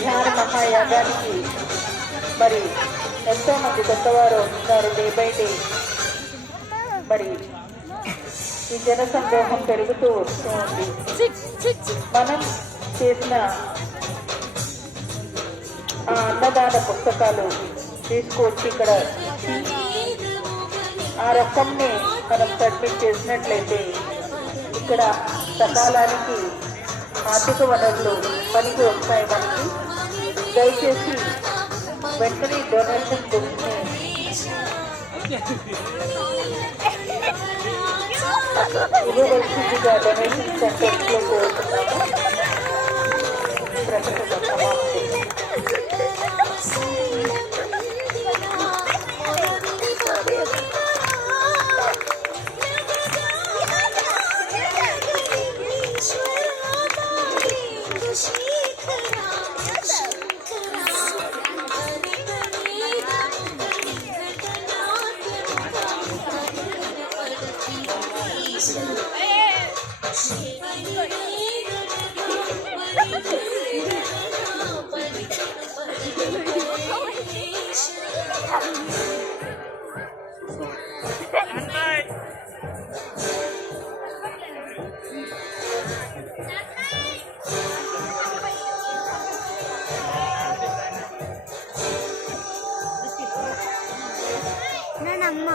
ధ్యాన మహాయాగానికి మరి ఎంతో మంది కొత్తవారు వస్తున్నారు డే బై డే. మరి ఈ జన సందోహం పెరుగుతూ వస్తూ ఉంది. మనం చేసిన ఆ అన్నదాన పుస్తకాలు తీసుకొచ్చి ఇక్కడ ఆ రకంని మనం సబ్మిట్ చేసినట్లయితే ఇక్కడ సకాలానికి ఆర్థిక వనరులు పనికి వస్తాయి. మనకి దయచేసి వెంటనే డొనేషన్ బుక్స్ని ఇవ్వవలసిందిగా డొనేషన్ సెంటర్స్లో కోరుతున్నాము. ప్రకటన సమాప్తి. అమ్మ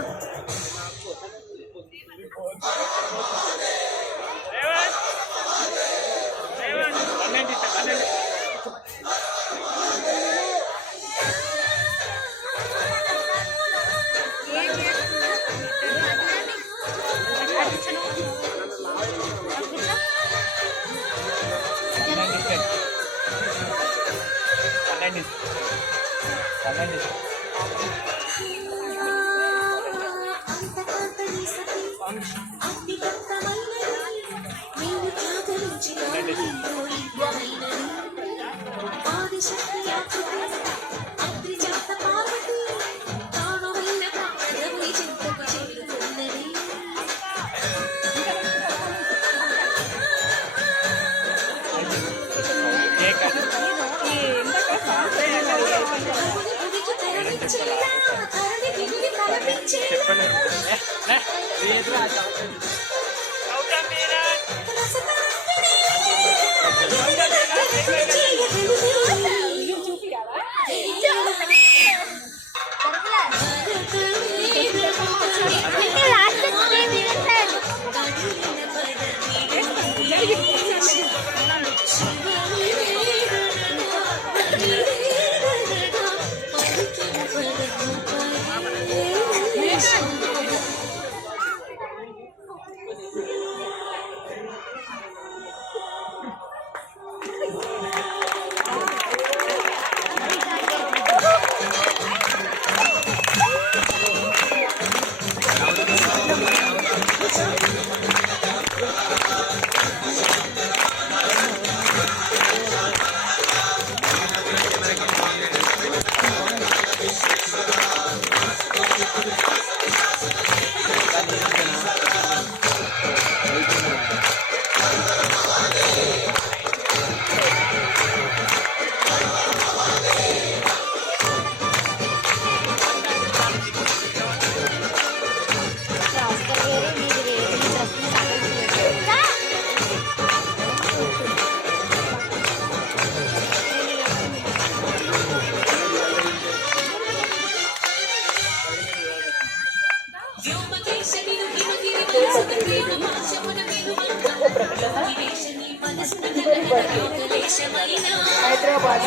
హైదరాబాద్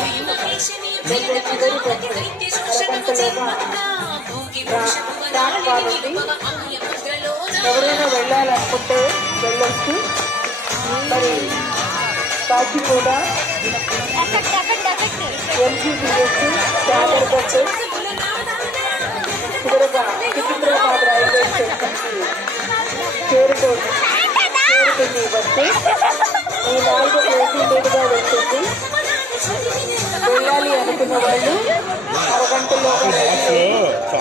ఎవరైనా వెళ్ళాలనుకుంటే వెళ్ళొచ్చు. మరి కాచిగూడ, ఎంజీబీఎస్, చాదర్ఘట్, చివరగా సికింద్రాబాద్ రైల్వే స్టేషన్కి చేరుతుంది బస్సు. ఈ 4 ప్లేసులు మీదుగా వెళ్తుంది. వెళ్ళాలి అనుకున్న వాళ్ళు అరగంటలోగా